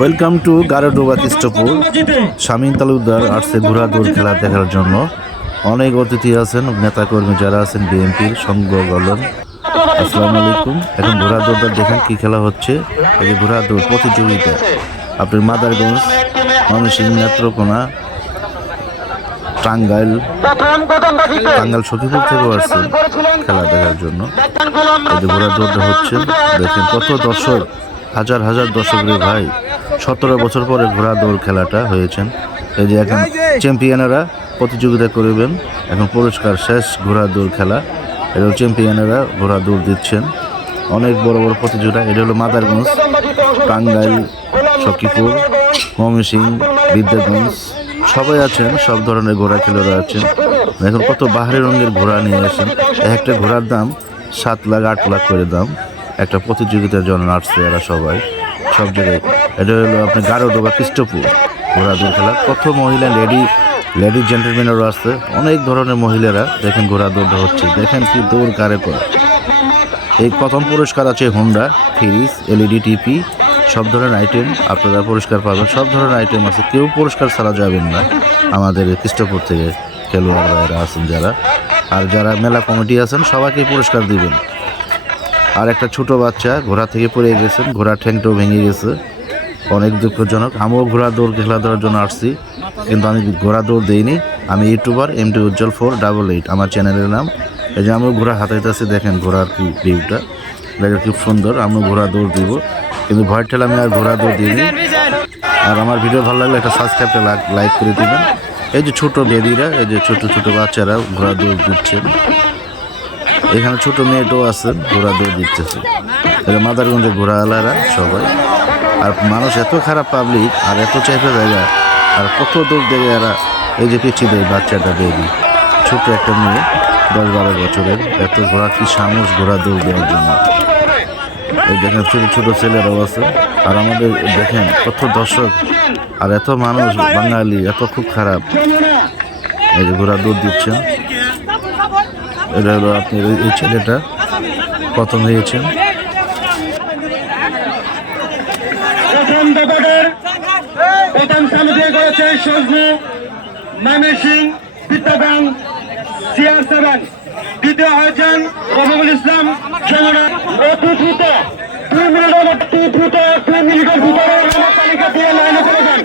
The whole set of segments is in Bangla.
Welcome to Garodoba Krishtapur. শামীম তালুকদার আসছে ঘোড়া দৌড় খেলা দেখার জন্য। অনেক অতিথি আছেন, নেতাকর্মী যারা আছেন বিএনপির সঙ্গ বলেন। আসসালামু আলাইকুম। এখন ঘোড়া দৌড়টা দেখেন কি খেলা হচ্ছে। এই যে ঘোড়া দৌড় প্রতিযোগিতা, আপনার মাদারগঞ্জ, ময়মনসিংহ, নেত্রকোনা, টাঙ্গাইল সখীপুর থেকেও আসছে খেলা দেখার জন্য। এই যে ঘোড়া দৌড়টা হচ্ছে, দেখেন কত দর্শক, হাজার হাজার দর্শকের ভাই। 17 বছর পরে ঘোড়া দৌড় খেলাটা হয়েছেন। এই যে এখন চ্যাম্পিয়নেরা প্রতিযোগিতা করবেন, এখন পুরস্কার শেষ ঘোড়া দৌড় খেলা। এটা চ্যাম্পিয়নেরা ঘোড়া দৌড় দিচ্ছেন, অনেক বড় বড় প্রতিযোগিতা। এটা হলো মাদারগঞ্জ, টাঙ্গাইল, সখীপুর, ময়মনসিংহ, বিদ্যাগঞ্জ, সবাই আছেন, সব ধরনের ঘোড়া খেলোয়াড়রা আছেন। এখন কত বাহারি রঙের ঘোড়া নিয়ে আসেন। একটা ঘোড়ার দাম 7 লাখ 8 লাখ করে দাম। একটা প্রতিযোগিতার জন্য আসছে এরা সবাই, সব জায়গায়। এটা হলো আপনার গারোডোবা কৃষ্টপুর ঘোড়া দৌড় খেলা। কত মহিলা, লেডি জেন্টলম্যানেরও আসছে, অনেক ধরনের মহিলারা। দেখেন ঘোড়া দৌড়টা হচ্ছে, দেখেন কি দৌড় কারে করে। এই প্রথম পুরস্কার আছে হোন্ডা, ফ্রিজ, LED টিভি, সব ধরনের আইটেম আপনারা পুরস্কার পাবেন। সব ধরনের আইটেম আছে, কেউ পুরস্কার ছাড়া যাবেন না। আমাদের কৃষ্টপুর থেকে খেলোয়াড় ভাইয়েরা আছেন যারা, আর যারা মেলা কমিটি আছেন সবাইকে পুরস্কার দিবেন। আর একটা ছোট বাচ্চা ঘোড়া থেকে পড়ে গেছেন, ঘোড়ার ঠ্যাংটাও ভেঙে গেছে, অনেক দুঃখজনক। আমিও ঘোড়া দৌড় খেলা দেওয়ার জন্য আসছি, কিন্তু আমি ঘোড়া দৌড় দিইনি। আমি ইউটিউবার MD উজ্জ্বল 488 আমার চ্যানেলের নাম। এই যে আমিও ঘোড়া হাতাইতেছি, দেখেন ঘোড়ার কি ভিউটা, দেখেন খুব সুন্দর। আমিও ঘোড়া দৌড় দিব, কিন্তু ভয়ের ঠেলে আমি আর ঘোড়া দৌড় দিইনি। আর আমার ভিডিও ভালো লাগলে একটা সাবস্ক্রাইবটা লাইক করে দিবেন। এই যে ছোট বেবিরা, এই যে ছোট ছোট বাচ্চারা ঘোড়া দৌড় দিচ্ছেন। এখানে ছোট মেয়েটাও আছেন, ঘোড়া দৌড় দিতেছে। এটা মাদারগঞ্জের ঘোড়াওয়ালারা সবাই। আর মানুষ এত খারাপ, পাবলিক আর এত চাইপে জায়গা, আর কত দৌড় দেবে এরা। এই যে পিছিয়ে বাচ্চাটা বেবি, ছোট একটা মেয়ে 10-12 বছরের। এত ঘোড়া কি সাহস ঘোড়া দৌড় দেওয়ার জন্য। এই দেখেন ছোট ছোট ছেলেরাও আছে। আর আমাদের দেখেন কত দর্শক, আর এত মানুষ, বাঙালি এত খুব খারাপ। এই যে ঘোড়া দৌড় দিচ্ছেন। এটা হলো আপনি এই ছেলেটা প্রথম হয়েছেন। প্রথম সমিতি করেছে সজনে, ময়মনসিংহ, বিদ্যাগঞ্জ, CR7। দ্বিতীয় হয়েছেন রফিকুল ইসলাম সেগুনা। অতি দ্রুত 2 মিনিটের ভিতরে আমার তালিকা দিয়ে লাইনে চলে যান।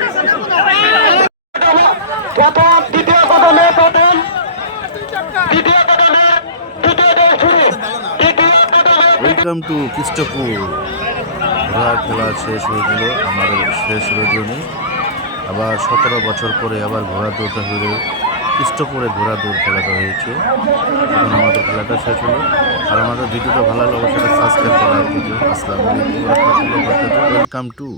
প্রথম, দ্বিতীয় কদমে প্রথম, দ্বিতীয় কদমে দ্বিতীয় দল শুরু, তৃতীয় কদমে। Welcome to Krishtapur. ঘোড়া খেলা শেষ হয়ে গেল আমাদের শেষ রজনী। আবার 17 বছর পরে আবার ঘোড়া দৌড়টা হয়ে কৃষ্টপুরে ঘোড়া দৌড় খেলাটা হয়েছে। এখন আমাদের খেলাটা শেষ হলো। আর আমাদের ভিডিওটা ভালো লাগলে অবশ্যই সাবস্ক্রাইব করা। আসসালামু আলাইকুম ওয়া রাহমাতুল্লাহি ওয়া বারাকাতুহু। Welcome to